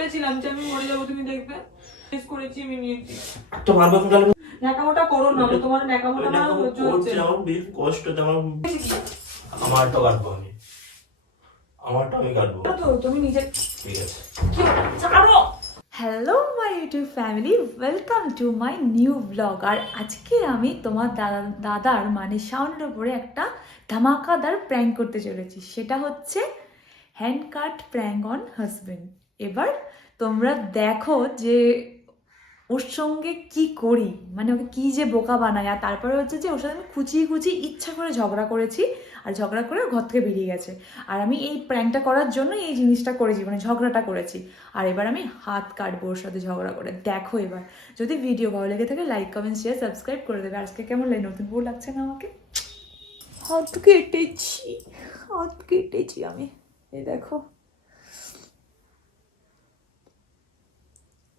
বলেছিলাম যে আমি মরে যাবো, তুমি দেখবে। মিস করেছি, আমি নিয়েছি। তো মারবো এখন তাহলে? ন্যাকামোটা করো না, তোমার ন্যাকামোটা আমার সহ্য হচ্ছে না। আমার বেশ কষ্ট হচ্ছে আমারটা কাটবো আমি, আমারটা আমি কাটবো। তো তুমি নিজে ঠিক আছে। ছাড়ো। Hello my YouTube family, welcome to my new vlog. আর আজকে আমি তোমার দাদার মানে শাওনের উপরে একটা ধামাকাদার প্র্যাঙ্ক করতে চলেছি। সেটা হচ্ছে hand cut prank on husband. এবার তোমরা দেখো যে ওর সঙ্গে কি করি, মানে ওকে কি যে বোকা বানায়। আর তারপরে হচ্ছে যে ওর সাথে আমি খুঁচিয়ে খুঁচিয়ে ইচ্ছা করে ঝগড়া করেছি, আর ঝগড়া করে ঘর থেকে বেরিয়ে গেছে। আর আমি এই প্র্যাঙ্কটা করার জন্য এই জিনিসটা করেছি, মানে ঝগড়াটা করেছি। আর এবার আমি হাত কাটবো ওর সাথে ঝগড়া করে। দেখো এবার, যদি ভিডিও ভালো লেগে থাকে লাইক কমেন্ট শেয়ার সাবস্ক্রাইব করে দেবে। আজকে কেমন লাগে, নতুন বউ লাগছে না আমাকে? হাত কেটেছি আমি, এই দেখো,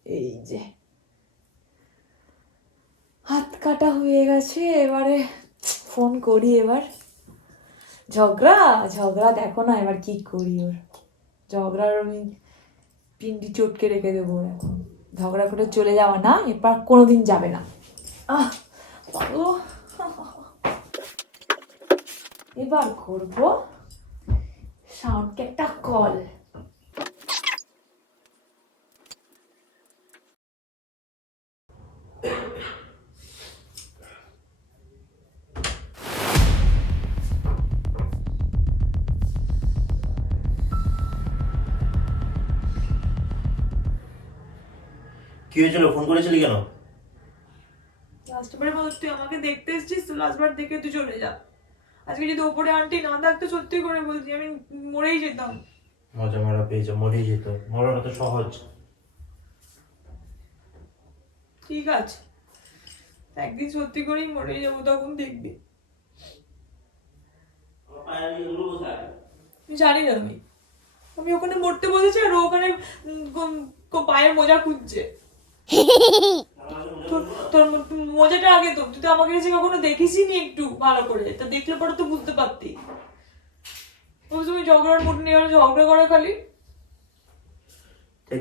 এই যে হাত কাটা হয়ে গেছে। এবারে ফোন করি, এবার ঝগড়া দেখো না এবার কি করি। ওর ঝগড়ার আমি পিন্ডি চটকে রেখে দেবো। এখন ঝগড়া করে চলে যাওয়া না, এবার কোনোদিন যাবে না। বাবু, এবার করবো শাওনকে একটা কল। কি হয়েছিল, ফোন করেছিলি কেন? লাস্টবারের মতো তুই আমাকে দেখতে এসেছিস, তো লাস্টবার দেখে তুই চলে যা। আজকে যদি ওপরে আন্টি না থাকতো, সত্যি করে বলছি আমি মরেই যেতাম। মজা মারা পেয়েছে, মরেই যেত। মরাটা তো সহজ। ঠিক আছে, একদিন সত্যি করেই মরে যাবো, তখন দেখবি। জানি না আমি আমি ওখানে মরতে বসেছি, আর ও ওখানে পায়ের মোজা খুঁজছে। তোর মোজাটা আগে তো, তুই তো আমাকে এসে কখনো দেখিসই নি একটু ভালো করে, তা দেখলে পরে তো বুঝতে পারতি। তুমি ঝগড়ার মুড নিয়ে ঝগড়া করে খালি।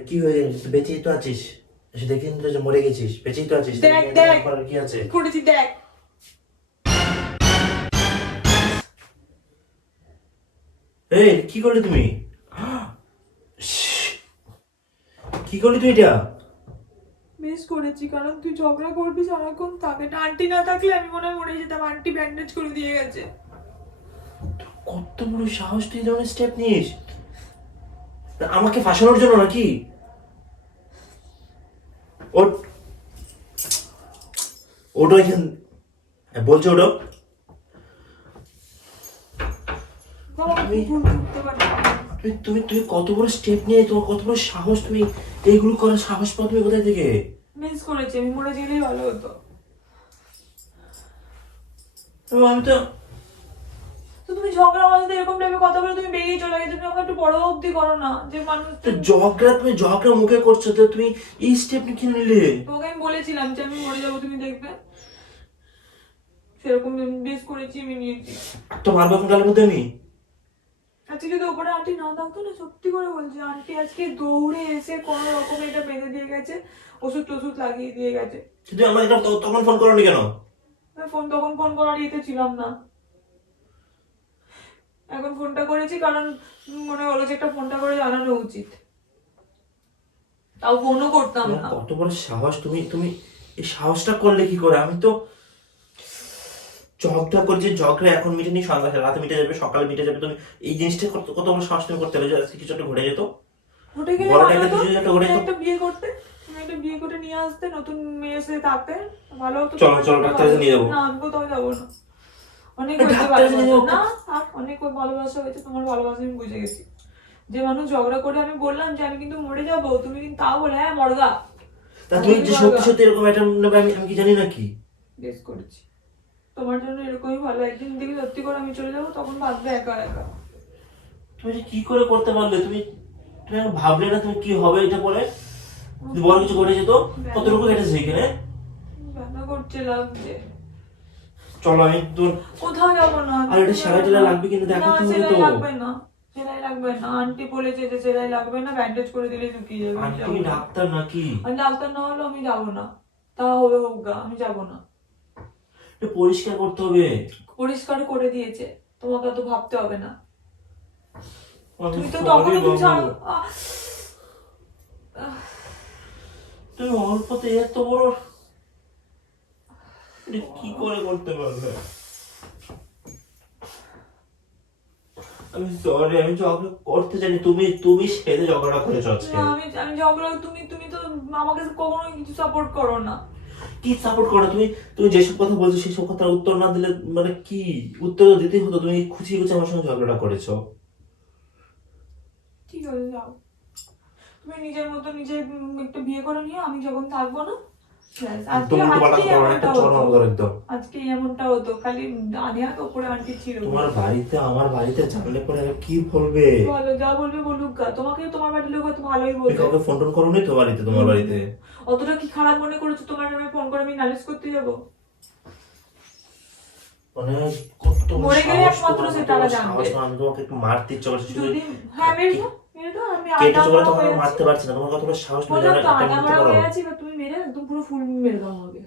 কি হয়ে গেছে? বেঁচেই তো আছিস, এসে দেখে নিতে যে মরে গেছিস, বেঁচেই তো আছিস। দেখ দেখ কি আছে করেছি, দেখ। এই কি করলি তুমি? কি করলি তুই এটা? মিস করেছি, কারণ তুই ঝগড়া করবি সারাক্ষণ থাকে না। আন্টি না থাকলে আমি মনে হয় মরে যেতাম। আন্টি ব্যান্ডেজ করে দিয়ে গেছে। কত বড় সাহস তুই ধরনের স্টেপ নিস, আমাকে ফাঁসানোর জন্য নাকি? ওটা এখান বলছে, ওটা তুমি তুমি কত বড় স্টেপ নিয়ে, তোমার কত বড় সাহস, তুমি এইগুলো করার সাহস পাও তুমি কোথায় থেকে? মিস করেছি, আমি মরে গেলেই ভালো হতো। আমি তো তুমি ঝগড়া আমাদের এরকম টাইপে কথা বলে তুমি বেরিয়ে চলে গেছো। তুমি আমাকে একটু বড় অব্দি করো না, যে মানুষ। তুমি ঝগড়া মুখে করছো, তো তুমি এই স্টেপ কি নিলে? তোমাকে আমি বলেছিলাম যে আমি মরে যাবো, তুমি দেখবে। সেরকম মিস করেছি, আমি নিয়েছি। তো মারবো এখন গালের মধ্যে আমি? আজকে যদি ওপরে আন্টি না থাকতো না, সত্যি করে বলছি, আন্টি আজকে দৌড়ে এসে কোনো রকম এটা বেঁধে দিয়ে গেছে, ওষুধ টষুধ লাগিয়ে দিয়ে গেছে। কিন্তু আমার এটা তখন ফোন করোনি কেন? তখন ফোন করার ইয়েতে ছিলাম না। এখন ফোনটা করেছি কারণ মনে হলো যে একটা ফোনটা করে জানানো উচিত। তাও ফোনও করতাম না। কত বড় সাহস, তুমি তুমি এই সাহসটা করলে কি করে? আমি তো ঝগড়া করছি, ঝগড়া এখন মিটেনি, সন্ধ্যা রাতে মিটে যাবে, সকালে মিটে যাবে। তুমি এই জিনিসটা কত বড় সাহস তুমি করতে পারলে? আজকে কিছু একটা ঘটে যেত, ঘটে গেলে একটা বিয়ে করতে, একটা বিয়ে করে নিয়ে আসতে, নতুন মেয়ের সাথে থাকতে ভালো হতো। চলো ডাক্তার নিয়ে যাবো। না, আমি কোথাও যাবো না। অনেক হয়েছে ভালোবাসা, না অনেক ভালোবাসা হয়েছে। তোমার ভালোবাসা আমি বুঝে গেছি। যে মানুষ ঝগড়া করে আমি বললাম যে আমি কিন্তু মরে যাবো, তুমি কিন্তু তাও বলে হ্যাঁ মরগা। তা তুমি যে সত্যি সত্যি এরকম একটা নেবে, আমি কি জানি নাকি? বেশ করেছি, তোমার জন্য এরকমই ভালো। একদিন দেখি সত্যি করে আমি চলে যাবো, তখন ভাববে একা একা। তুমি যে কি করে করতে পারলে? তুমি তুমি ভাবলে না তুমি কি হবে এটা পরে? যদি বড় কিছু ঘটে যেত, কতটুকু কেটেছে এখানে? ব্যথা করছে, লাগছে। চলো আমি তোর কোথাও যাবো না। আর এটা সেলাই টেলা লাগবে কিন্তু, দেখো তো সেলাই লাগবে না। সেলাই লাগবে না, আন্টি বলেছে যে সেলাই লাগবে না, ব্যান্ডেজ করে দিলে শুকিয়ে যাবে। আমি আন্টি যাবো কি না। ডাক্তার নাকি? আমি ডাক্তার না হলেও আমি যাবো না, তা হবে হোক গা, আমি যাবো না। এটা পরিষ্কার করতে হবে। পরিষ্কার করে দিয়েছে, তোমাকে তো ভাবতে হবে না। আমি তুমি তো sorry তখন তুমি বাবু। তুমি অল্পতে এত বড় এটা কি করে করতে পারবে? আমি সরি, আমি ঝগড়া করতে জানি, তুমি সেদে ঝগড়া করেছো আজকে। আমি আমি ঝগড়া, তুমি তো আমাকে কখনো কিছু সাপোর্ট করো না। কি সাপোর্ট করো তুমি? তুমি যেসব কথা বলছো সেসব কথার উত্তর না দিলে মানে কি উত্তর তো দিতেই হতো। তুমি খুঁচিয়ে খুঁচিয়ে আমার সঙ্গে ঝগড়া করেছো। ঠিক আছে যাও, তুমি নিজের মতো নিজে একটা বিয়ে করে নিও, আমি যখন থাকবো না। ব্যাস, আজকে তুমি তোমার আজকে তোমার একটা এমনটা চরম হতো, অবদান একদম। আজকে এমনটা হতো, খালি আনিয়ার উপরে আন্টি ছিল। তোমার বাড়িতে আমার বাড়িতে জানলে পরে আর কি বলবে? বলো, যা বলবে বলুক গা, তোমাকে তোমার বাড়ির লোক হয়তো ভালোই তুমি বলবে। কাউকে ফোন টোন করোনি তো বাড়িতে, তোমার বাড়িতে? অতটা কি খারাপ মনে করেছো তোমার নামে ফোন করে আমি নালিশ করতে যাবো? মানে কত মরে গেলে সাহস একমাত্র তোমার, সে কত তারা সাহস জানবে। তোমার। আমি তোমাকে একটু মারতে ইচ্ছা করছে শুধু। যদি হ্যাঁ মেরে দাও, মেরে দাও, আমি কেটে আটা চলে মারা তোমাকে হয়ে আছি। মারতে পারছি না, তোমার কতটা সাহস তুমি বললাম জানো তো এটা আটা করতে মারা পারো? হয়ে আছি, এবার তুমি মেরে একদম পুরো ফুল মেরে দাও আমাকে।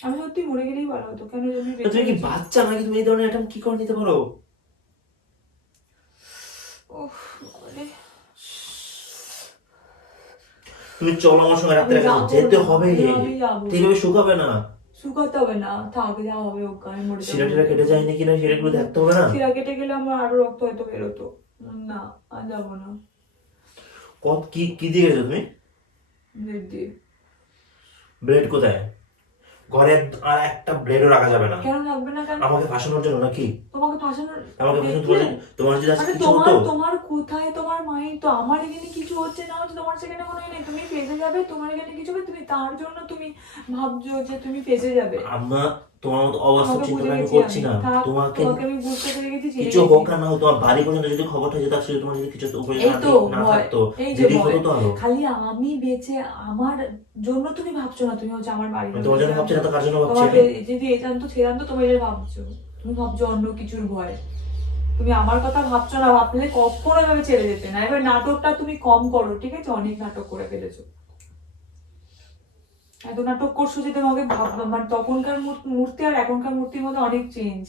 আমি সত্যি মরে গেলেই ভালো হতো, কেন যদি তো তুমি কি বাচ্চা নাকি? তুমি এই ধরনের অ্যাটেম্প কি করে নিতে পারো? ওহ বাবারে। তুমি চলো আমার সঙ্গে রাত্রে আমি যাবো যেতে না, হবে। আমি যাবো। এইভাবে শুকাবে না। শুকাতে হবে না, থাক যা হবে হোক, আমি মরে যাবো। শিরা টিরা কেটে যায়নি কিনা সেটাগুলো দেখতে হবে না? শিরা কেটে গেলে আমার আরো রক্ত হয়তো বেরোতো। না, আর যাবো না। কত কি কি দিয়ে গেছো তুমি? ব্লেড দিয়ে। ব্লেড কোথায়? ঘরে আর একটা ব্লেডও রাখা যাবে না। কেন লাগবে না? কেন আমাকে ফাঁসানোর জন্য নাকি? তোমাকে ফাঁসানোর? আমাকে ফাঁসানো তোমার যদি আজকে আরে কিছু তোমার হতো? তোমার কোথায় তোমার মাইন্ড তো, আমার এখানে কিছু হচ্ছে না হচ্ছে, তোমার সেখানে কোনো নেই, তুমি ফেসে যাবে, তোমার এখানে কিছু হবে, তুমি তার জন্য তুমি ভাবছো যে তুমি ফেসে যাবে। আমরা তোমার মতো অবাস্তব তোমাকে চিন্তা বুঝে আমি গেছি করছি আমি। না। থাক, তোমাকে তোমাকে আমি বুঝতে পেরে গেছি, চিনে কিছু গেছি। হোক আর না হোক, তোমার বাড়ি পর্যন্ত যদি খবরটা যেত আসলে তোমার যদি কিছু উপরে এই তো না ভয়, থাকতো, এই যে যদি ভয়। হতো তো আরো। খালি আমি বেঁচে আমার জন্য তুমি ভাবছো না, তুমি হচ্ছে আমার বাড়ির আমি তোমার জন্য ভাবছি না তো কার জন্য ভাবছি তোমার আমি? যদি এ জানতো সে জানতো, তোমার এটা ভাবছো, তুমি ভাবছো অন্য কিছুর ভয়। তুমি আমার কথা ভাবছো না, ভাবলে কখনো এভাবে ছেড়ে যেতে না। এবার নাটকটা তুমি কম করো, ঠিক আছে? অনেক নাটক করে ফেলেছো, এত নাটক করছো যে তোমাকে ভাববা, মানে তখনকার মূর্তি আর এখনকার মূর্তির মধ্যে অনেক চেঞ্জ।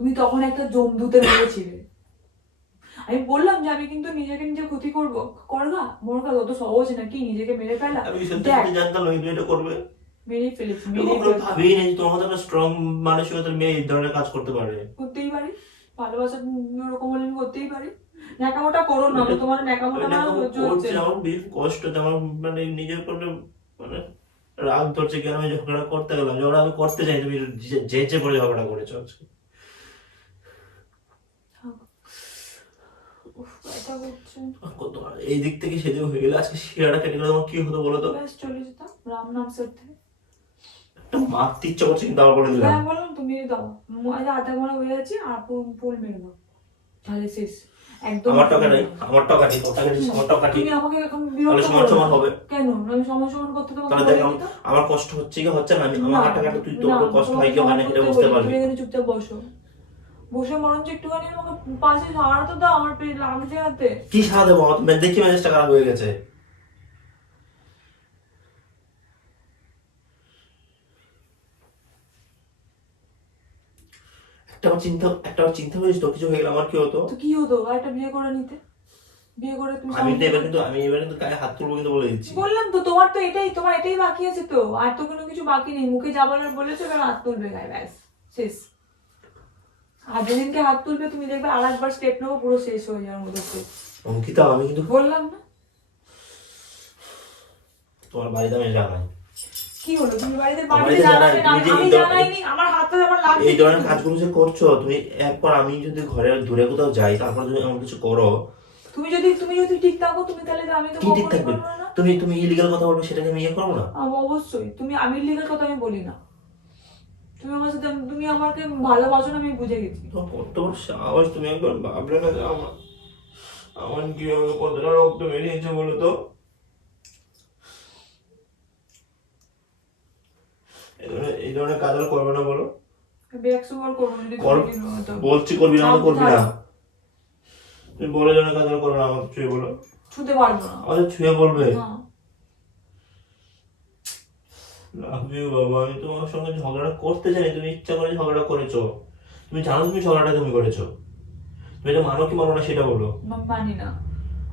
তুমি তখন একটা জমদূতের মতো ছিলে। আমি বললাম যে আমি কিন্তু নিজেকে নিজে ক্ষতি করবো, করবা মোরকা, তত সহজ নাকি নিজেকে মেরে ফেলা? আমি সত্যি দেখ, সত্যি জানতাম না তুমি এটা করবে। মেরেই ফেলেছি, আমি মেরেই কখনো ফেলেছি। ভাবিই নাই যে তোমার মতো একটা স্ট্রং মানসিকতার মেয়ে এই ধরনের কাজ করতে পারে। করতেই পারি, ভালোবাসা ওরকম হলে আমি করতেই পারি। ন্যাকামোটা করো না, আমার তোমার ন্যাকামোটা আমার সহ্য হচ্ছে না। আমার বেশ কষ্ট হচ্ছে, আমার মানে নিজের উপর মানে রাগ ধরছে কেন আমি ঝগড়া করতে গেলাম। ঝগড়া আমি করতে চাই, তুমি যে করে ঝগড়া করেছো আজকে। উফ, ব্যথা করছে। এই দিক থেকে সেদিন হয়ে গেলে আজকে শিরাটা কেটে গেলে তোমার কি হতো বলো তো? ব্যাস চলে যেতাম রাম নাম সাথে। একটা মারতে ইচ্ছা করছে কিন্তু আমার বলে দিলাম। হ্যাঁ বললাম তো মেরে দাও, আজ আধা মরা হয়ে আছে, আর ফুল মেরে দাও, তাহলে শেষ একদম। আমার টাকা নেই, আমার টাকা নেই, ওর টাকা নিচ্ছি, আমার টাকা নেই। তুমি আমাকে এখন তাহলে বিরক্ত সমান করো সমান না। হবে। কেন আমি সমান সমান করতে তোমাকে তাহলে দেখ বলিনি তো? আমার কষ্ট হচ্ছে কি হচ্ছে না, আমি না, আমার টাকাটা তুই তোর না, কষ্ট তোমাকে হয় কি হয় না সমান সেটা করতে বুঝতে বলিনি। পারবি। তুমি এখানে চুপচাপ বসো, বসে বরঞ্চ একটুখানি আমাকে পাশে সারা তো দাও, আমার পেট লাগছে হাতে। কি সারা দেবো? আমার দেখি মেজাজটা খারাপ হয়ে গেছে। একটা চিন্তা করিস তো কিছু হয়ে গেলে আমার কি হতো? তো কি হতো, আর একটা বিয়ে করে নিতে, বিয়ে করে তুমি আমি সামনে- এবার কিন্তু গায়ে হাত তুলবো কিন্তু বলে দিচ্ছি। বললাম তো তোমার তো এটাই, তোমার এটাই বাকি আছে তো, আর তো কোনো কিছু বাকি নেই। মুখে যা বলার বলেছো, এবার হাত তুলবে গায়ে, ব্যাস শেষ। আর যেদিনকে হাত তুলবে তুমি দেখবে আর একবার স্টেপ নেবো, পুরো শেষ হয়ে যাওয়ার মতো শেষ। অঙ্কিতা আমি কিন্তু বললাম না? তোমার বাড়িতে আমি জানাই কি হলো, তুমি বাড়িতে আমার বাড়িতে বাড়িতে জানাবে না? জানাই, তুমি যে আমি এই ধরনের- জানাইনি, আমার হাতটা আমার লাগছে এই ধরনের কিন্তু। কাজগুলো যে করছো তুমি, একবার আমি যদি ঘরের দূরে কোথাও যাই তারপর যদি এমন কিছু করো। তুমি যদি ঠিক থাকো, তুমি তাহলে তো আমি তো কি ঠিক কখনোই থাকবে? করবো না। তুমি ইলিগাল কথা বলবে সেটাকে আমি ইয়ে করবো না? অবশ্যই তুমি, আমি লিগাল কথা আমি বলি না। তুমি আমার সাথে, তুমি আমাকে ভালোবাসো না, আমি বুঝে গেছি। কত বড় সাহস! তুমি একবার ভাবলে না যে আমার কি হবে, কতটা রক্ত বেরিয়েছে বলো তো? এই ধরনের কাজ আর করবে না বলো? ব্যাক সুগার করবো যদি কর, continue হতো। বলছি করবি না, করবি না। তুমি বলে জনের কাজ করো না, আমাকে ছুঁয়ে বলো। ছুতে পারবো না। আমাকে ছুঁয়ে বলবে না। লাভ ইউ বাবা, আমি তোমার সঙ্গে ঝগড়া করতে চাই, তুমি ইচ্ছা করে ঝগড়া করেছো। তুমি জানো তুমি ঝগড়াটা তুমি করেছো, তুমি এটা মানো কি মানো না সেটা বলো। মানি না।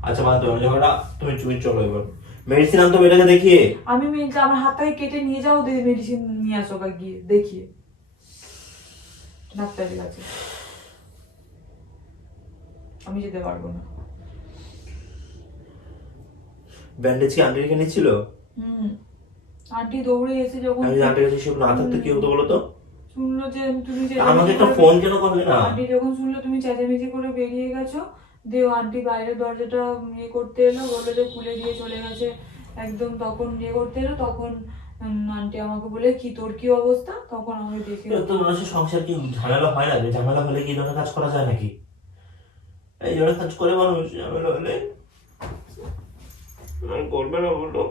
আচ্ছা মানতে হবে ঝগড়া, তুমি তুমি চলো এবার মেডিসিন আনতে হবে এটাকে দেখিয়ে। আমি আমার হাতটাকে কেটে নিয়ে যাও, মেডিসিন নিয়ে আসো গিয়ে দেখিয়ে ডাক্তারের কাছে। আমি যেতে পারবো না। ব্যান্ডেজ কি আন্টি রেখে নিচ্ছিল? আন্টি দৌড়ে এসে যখন আমি আন্টি কাছে সব না থাকতে কি হতো বলো তো? শুনলো যে তুমি আমাকে একটা ফোন কেন করবে না? আন্টি যখন শুনলো তুমি চেঁচামেচি করে বেরিয়ে গেছো, দিয়ে আন্টি বাইরের দরজাটা ইয়ে করতে এলো, বললো যে খুলে দিয়ে চলে গেছে একদম, তখন ইয়ে করতে এলো, তখন আন্টি আমাকে বলে কি তোর কি অবস্থা, তখন আমাকে দেখে তো মানুষের সংসার কি ঝামেলা হয় না? যে ঝামেলা হলে কি ধরনের কাজ করা যায় নাকি? এই ধরনের কাজ করে মানুষ, ঝামেলা হলে করবে না বলো?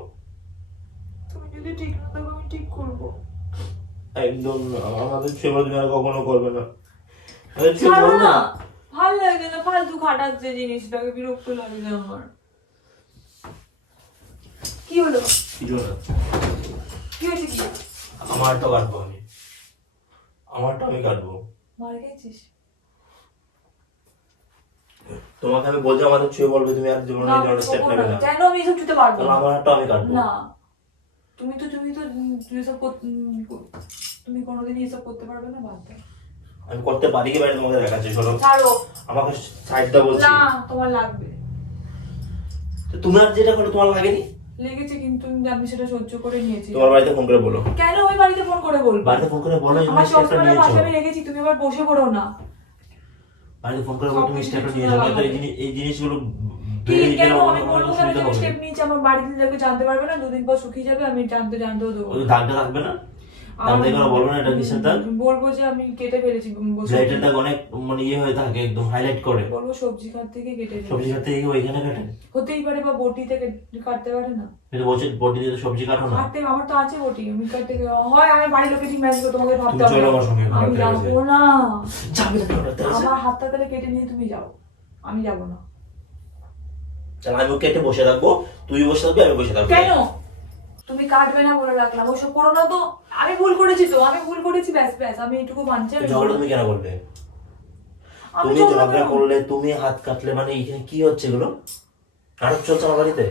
তুমি যদি ঠিক না থাকো আমি ঠিক করবো। একদম না, আমাদের সেবা তুমি আর কখনো করবে না। আমাদের ছেলে ছাড়ো বলো না, না। ভাল লাগে না, ফালতু খাটাচ্ছে জিনিসটাকে, বিরক্ত লাগে আমার। কি হলো? কিছু না, কি হয়েছে কি? আমারটা কাটবো আমি, আমারটা আমি কাটবো। মার গেছিস? তোমাকে আমি বলছি আমাদের ছুঁয়ে বলবে, তুমি আর জীবনে এই ধরনের স্টেপ নেবে না। কেন আমি এসব ছুতে পারবো তাহলে না? আমারটা আমি কাটবো। না, তুমি এসব তুমি কোনোদিনই এসব করতে পারবে না, বাদ দাও। আমি করতে পারি কি পারি তোমাকে দেখাচ্ছি, শোনো ছাড়ো। আমাকে সাইডটা বলছি। না, তোমার লাগবে। তো তোমার যেটা করে তোমার লাগেনি? লেগেছে, কিন্তু আমি সেটা সহ্য করে নিয়েছি। তোমার বাড়িতে ফোন করে বলো। কেন ওই বাড়িতে ফোন করে বলবো? বাড়িতে ফোন করে বলো আমার স্টেপটা চশমাটা নিয়েছো। পাশে আমি রেখেছি, তুমি আবার বসে পড়ো না। বাড়িতে ফোন করে বলো তুমি স্টেপটা নিয়েছো, নয়তো এই জিনিসগুলো কি বেড়ে কেন গেলে আমি বলবো কেন অসুবিধা তুমি হবে। স্টেপ নিয়েছি, আমার বাড়িতে লোকে জানতে পারবে না, দুদিন পর শুকিয়ে যাবে, আমি জানতেও দেবো ওই না। দাগটা থাকবে না? দাগ দেখে ওরা বলবে না এটা কিসের দাগ? বলবো যে আমি কেটে ফেলেছি, ব্লেডের দাগ অনেক মানে ইয়ে হয়ে থাকে, একদম হাইলাইট করে। বলবো সবজি খাত থেকে কেটে ফেলেছি। সবজি কাটতে গিয়ে ওইখানে কাটেন? হতেই পারে, বা বটি থেকে কাটতে পারে না। কিন্তু বলছে বটি দিয়ে তো সবজি কাটো না। কাটতে আমার তো আছে বটি, আমি কাটতে হয় আমার বাড়ির লোকে ঠিক ম্যানেজ করে, তোমাকে ভাবতে তুমি হবে চলো না। আমার সঙ্গে, আমি ঘরে গেছে। যাবো না। যাবে না কেন? রাতে আছে? আমার হাতটা তাহলে কেটে নিয়ে তুমি যাও, আমি যাবো না। তাহলে আমি কেটে বসে থাকবো, তুই বসে থাকবি, আমি বসে থাকবো। কেন? তুমি কাটবে না বলে রাখলাম, ওসব করো না তো। আমি ভুল করেছি তো, আমি ভুল করেছি, ব্যাস ব্যাস, আমি এইটুকু মানছি। আমি ঝগড়া তুমি কেন করবে? আমি তুমি ঝগড়া ঝগড়া করবো। করলে, তুমি হাত কাটলে, মানে এখানে কি হচ্ছে এগুলো? নাটক চলছে আমার বাড়িতে?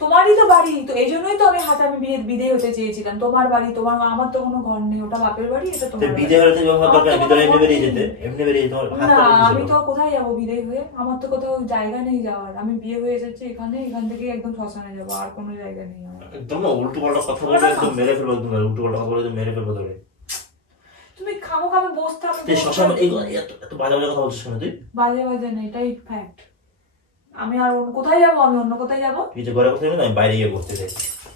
তোমারই তো বাড়ি, তো এই জন্যই তো আমি বিদে হতে চেয়েছিলাম। তোমার বাড়ি, তোমার আমার তো কোনো ঘর নেই, ওটা বাপের বাড়ি, এটা তোমার বাড়ি। বিদে হলে ব্যবহার আমার তো দরকার, কোনো ভিতরে এমনি ঘর বেরিয়ে নেই। যেতে, এমনি বেরিয়ে তোমার হাত না, কাটে আমি দিয়েছিল। তো কোথায় যাবো বিদেয় হয়ে? আমার তো কোথাও জায়গা নেই যাওয়ার। আমি বিয়ে হয়ে এসেছি এখানে, এখান থেকে একদম শ্মশানে যাবো, আর কোনো জায়গা নেই আমার। একদম না, উল্টো পাল্টা কথা বলে একদম মেরে ফেলবো, একদম উল্টো পাল্টা কথা বলে একদম মেরে ফেলবো ধরে। তুমি খামো বসতে হবে। তুই শ্মশান এত এত বাজে বাজে কথা বলছিস কেন তুই? বাজে বাজে না, এটাই ফ্যাক্ট। আমি আর কোথায় যাবো? আমি অন্য কোথায় যাবো? তুই যে ঘরে কথা বলি না, আমি বাইরে গিয়ে করতে চাই।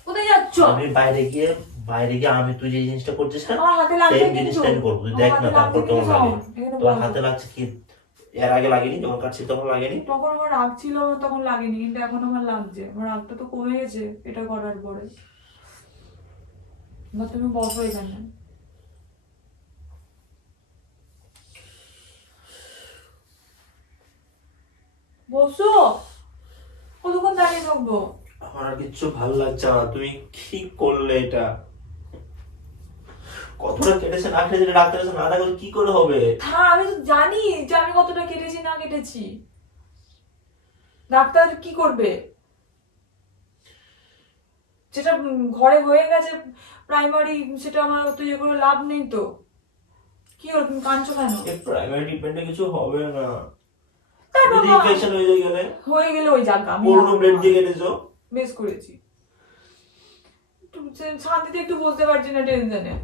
কোথায় যাচ্ছ? আমি বাইরে গিয়ে আমি তুই যে জিনিসটা করছিস না, আমার হাতে লাগছে সেম কিন্তু। জিনিসটা আমি করবো, তুই আমার দেখ হাতে না তারপর লাগছে কেমন কিন্তু লাগে। sound। এখানে তোমার বলো। হাতে লাগছে কি? এর আগে লাগেনি, যখন কাটছিল তখন লাগেনি? তখন আমার রাগ ছিল, আমার তখন লাগেনি, কিন্তু এখন আমার লাগছে। আমার রাগটা তো কমে গেছে এটা করার পরে। বা তুমি বসো এখানে। বসো, কতক্ষণ দাঁড়িয়ে থাকবো? আমার আর কিচ্ছু ভালো লাগছে না, তুমি কি করলে এটা? কতটা কেটেছে না কেটেছে ডাক্তার এসে না দেখলে কি করে হবে? হ্যাঁ, আমি তো জানি যে আমি কতটা কেটেছি না কেটেছি। ডাক্তার কি করবে? যেটা ঘরে হয়ে গেছে প্রাইমারি, সেটা আমার তো ইয়ে করে লাভ নেই তো। কি হলো, তুমি কাঁদছো কেন? প্রাইমারি ট্রিটমেন্টে কিছু হবে না, তাই যদি বাবা, ইনফেকশন হয়ে গেলে হয়ে গেলে ওই জায়গা আমি পুরো ব্লেড দিয়ে কেটেছো। বেশ করেছি। শান্তিতে একটু বলতে পারছি না টেনশনে।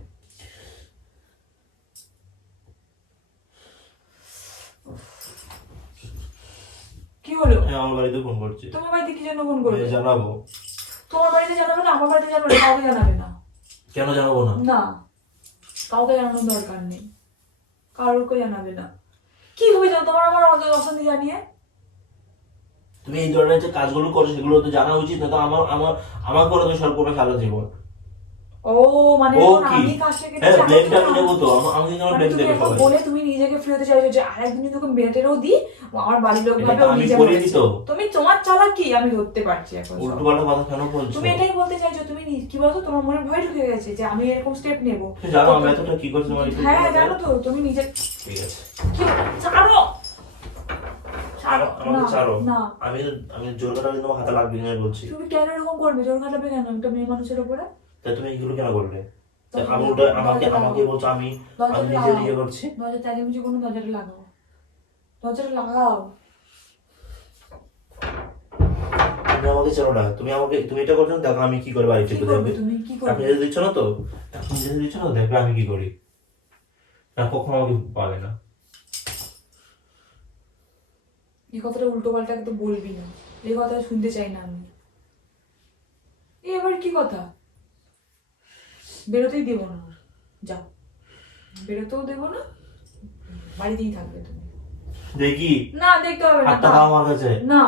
কি হলো? আমার বাড়িতে ফোন করছি, তোমার বাড়িতে কি জন্য ফোন করবে? জানাবো। তোমার বাড়িতে জানাবে না, আমার বাড়িতে জানাবে, কাউকে জানাবে না। কেন জানাবো না? না, কাউকে জানানোর দরকার নেই, কারোরকে জানাবে না। কি হবে জানো তোমার আমার অশান্তি জানিয়ে? তুমি এই ধরনের যে কাজগুলো করছো সেগুলো তো জানা উচিত না, তো আমার করে তো সর্ব সারা জীবন। ও মানে ও এখন কি? আমি কাজটা হ্যাঁ, ব্লেমটা আমি নেবো তো, আমাকে কেন মানে ব্লেম তুমি দেবে এখন সবাই? বলে তুমি নিজেকে ফ্রি হতে চাইছো যে আরেকদিন তোকে মেয়েটেরও দিই, আমার বাড়ির লোক এটা ভাবে তো ও আমি নিজে করিনি বলেছে। তো। তুমি তোমার চালাকি আমি ধরতে পারছি এখন সব। উল্টোপাল্টা কথা কেন বলছো? তুমি এটাই বলতে চাইছো, তুমি কি বলতো তোমার মনে ভয় ঢুকে গেছে যে আমি এরকম স্টেপ নেবো। তুমি জানো আমি এতটা কি করছি তোমার একটু হ্যাঁ বলো তো? জানো তো, তুমি নিজে ঠিক আছে, কি ছাড়ো ছাড়ো আমাকে না, ছাড়ো। না আমি জোর করা তোমার হাতে লাগবে না বলছি। তুমি কেন এরকম করবে, জোর খাটাবে কেন একটা মেয়ে মানুষের উপরে? তাই তুমি এগুলো কেন করলে? তাই দরজাটা আমি ওটা লাগাও। আমাকে বলছো আমি দরজাটা নিজে লাগাও। নিজে করছি। দরজা তেজামেজি কোনো, দরজাটা লাগাও, দরজাটা লাগাও। তুমি আমাকে চেনো না, তুমি এটা করছো না, দেখো আমি কি করে বাড়ি কি চেপে করবে যাবে। তুমি, কি আপনি করবে? যেতে দিচ্ছ না তো, এখন যেতে দিচ্ছ না, দেখবে আমি কি করি। না কখনো আমাকে পাবে না। এই কথাটা উল্টো পাল্টা তো বলবি না, এই কথা শুনতে চাই না আমি। এবার কি কথা, বেরোতেই দেবো না, যাও, বেরোতেও দেবো না, বাড়িতেই থাকবে তুমি। দেখি না দেখতে হবে না, হাতটা দাও আমার কাছে। না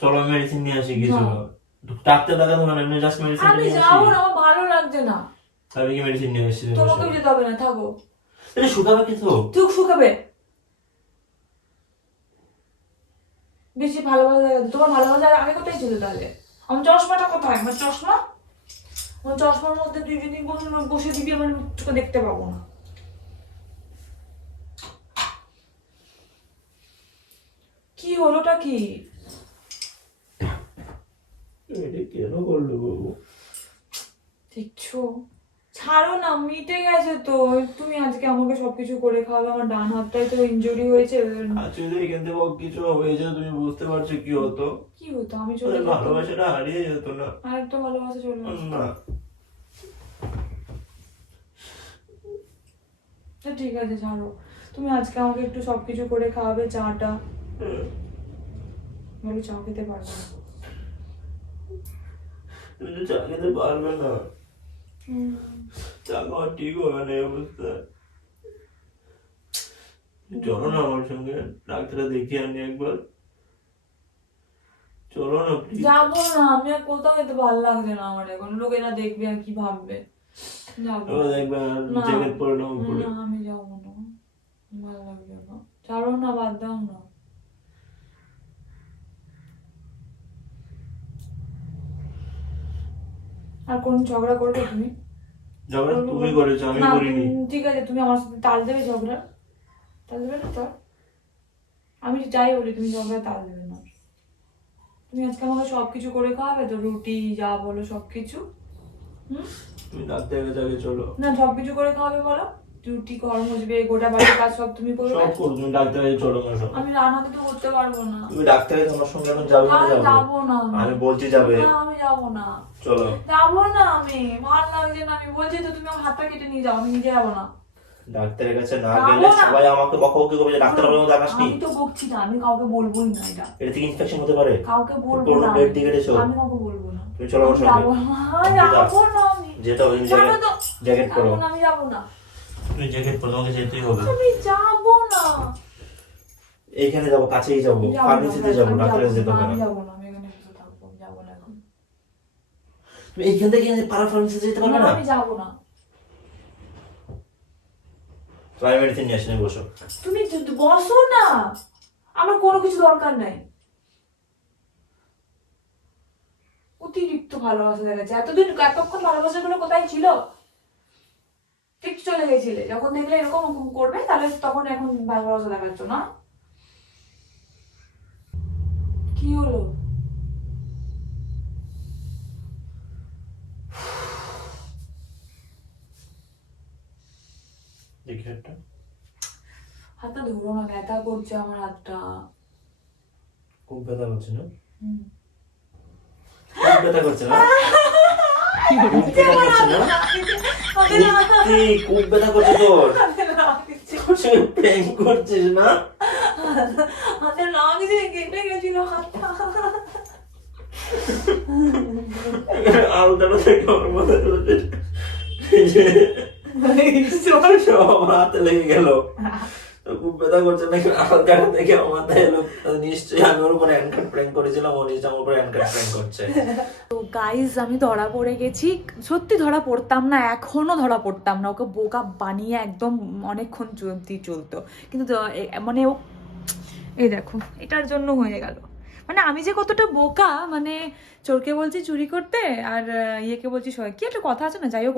চলো মেডিসিন নিয়ে আসি কিছু। না। ডাক্তার দেখাতে হবে না, এমনি জাস্ট মেডিসিন আমি নিয়ে যাবো আসি। না, আমার ভালো লাগছে না। আমি কি মেডিসিন নিয়ে আসছি? তোমাকেও যেতে হবে না, থাকো। এটা শুকাবে কি তো? চোখ শুকাবে, বেশি ভালোবাসা, তোমার ভালোবাসা আগে কোথায় ছিল তাহলে? আমার চশমাটা কোথায়, আমার চশমা? আমার চশমার মধ্যে তুই যদি বসে দিবি আমার তোকে দেখতে পাবো না। কি হলোটা কি? এটা কেন করলো বাবু? দেখছো, ছাড়ো না, মিটে গেছে তো। তুমি আজকে আমাকে সবকিছু করে খাওয়াবে, আমার ডান হাতটায় তো ইনজুরি হয়েছে। আজকে যদি এখান থেকে কিছু হয়েছে তুমি বুঝতে পারছো কি হতো? কি হতো, আমি চলে যেতাম, ভালোবাসাটা হারিয়ে যেত না? আর একটা ভালোবাসা চলে আসতো। না। তা ঠিক আছে ছাড়ো, তুমি আজকে আমাকে একটু সবকিছু করে খাওয়াবে, চাটা বলো, চা খেতে পারবে না? তুমি তো চা খেতে পারবে না, চা খাওয়া ঠিক হবে না এই অবস্থায়। চলো না আমার সঙ্গে, ডাক্তার দেখিয়ে আনি একবার। চলো না প্লিজ। যাবো না, আমি আর কোথাও যেতে ভালো লাগছে না আমার এখন, লোকেরা দেখবে আর কি ভাববে। যাবো দেখবে না, জ্যাকেট পরে নাও উপরে। না আমি যাবো না, ভালো লাগবে না, ছাড়ো না, বাদ দাও না। আর কোন ঝগড়া করবে তুমি? ঝগড়া তুমি করেছো, আমি না, করিনি। ঠিক আছে, তুমি আমার সাথে তাল দেবে ঝগড়া? তাল দেবে না তো? আমি যাই বলি তুমি ঝগড়া তাল দেবে না। তুমি আজকে আমাকে সবকিছু করে খাওয়াবে তো, রুটি যা বলো সবকিছু। তুমি ডাক্তারের কাছে আগে চলো। না সবকিছু করে খাওয়াবে বলো, রুটি ঘর মুছবে, গোটা বাড়ির কাজ সব তুমি করবে। সব করো, তুমি ডাক্তারের কাছে চলো আমার সঙ্গে। আমি রান্নাতে তো করতে পারবো না। তুমি ডাক্তারের আমার সঙ্গে এখন যাবে না? আমি যাবে? যাবো না, আমি বলছি যাবে। না আমি যাবো না, চলো। যাবো না, আমি ভালো লাগছে না, আমি বলছি তো তুমি আমার হাতটা কেটে নিয়ে যাও, আমি নিজে যাবো না। ডাক্তারের কাছে না যাবো গেলে না। সবাই আমাকে বকাবকি করবে যে ডাক্তার পর্যন্ত দেখাসনি। আমি তো বকছি না, আমি কাউকে বলবোই না এটা, এটা থেকে ইনফেকশন হতে পারে। কাউকে বলবো পুরো না, পেট দিয়ে কেটেছো। আমি কাউকে বলবো না। তুমি চলো আমার আমি সঙ্গে। যাবো না, যাবো না আমি। যেতে হবে, তুমি জানো তো, জ্যাকেট পরো। এখন আমি যাবো না, তুমি জ্যাকেট পরো, তোমাকে যেতেই হবে। আমি যাবো না। এইখানে যাবো, কাছেই যাবো, আমি যাবো না, ফার্মেসিতে যাবো, আমি ডাক্তারের কাছে যেতে হবে আমি না। যাবো না, আমি এখানে বসে থাকবো, আমি যাবো না এখন। তুমি এইখান থেকে পাড়া ফার্মেসিতে যেতে পারবে না, না? আমি যাবো না। তো আমি মেডিসিন নিয়ে আসি, তুমি বসো। তুমি বসো না, আমার কোনো কিছু দরকার নাই। অতিরিক্ত ভালোবাসা দেখাচ্ছে, এতক্ষণ ভালোবাসাগুলো কোথায় ছিল? ঠিক চলে গেছিলে, যখন দেখলে এরকম করবে তাহলে তখন এখন ভালোবাসা দেখাচ্ছ না? কি হলো? দেখি একটা। হাতটা ধরো না, ব্যথা করছে আমার হাতটা। খুব ব্যথা করছে না? হুম। খুব ব্যথা করছে না? খুব ব্যথা করছে না? সত্যি খুব ব্যথা করছে তোর? তোর সঙ্গে প্রেম করছিস না? হাতে লাগছে, কেটে গেছিল হাতটা। আলতাটা থেকে আমার মাথায় ঢুকেছে। সব হাতে লেগে গেল। খুব ব্যথা করছে নাকি আমার কাছে দেখে আমার মাথায় এলো নিশ্চয়ই আমি ওর উপরে অ্যানকার প্র্যাঙ্ক করেছিলাম, ও নিশ্চয়ই আমার উপরে অ্যানকার প্র্যাঙ্ক করছে। তো গাইজ আমি ধরা পড়ে গেছি, সত্যি ধরা পড়তাম না, এখনো ধরা পড়তাম না, ওকে বোকা বানিয়ে একদম অনেকক্ষণ চলতো, কিন্তু মানে ও এই দেখো এটার জন্য হয়ে গেল। মানে আমি যে কতটা বোকা, মানে চোরকে বলছি চুরি করতে আর ইয়েকে বলছি কি একটা কথা আছে না, যাই হোক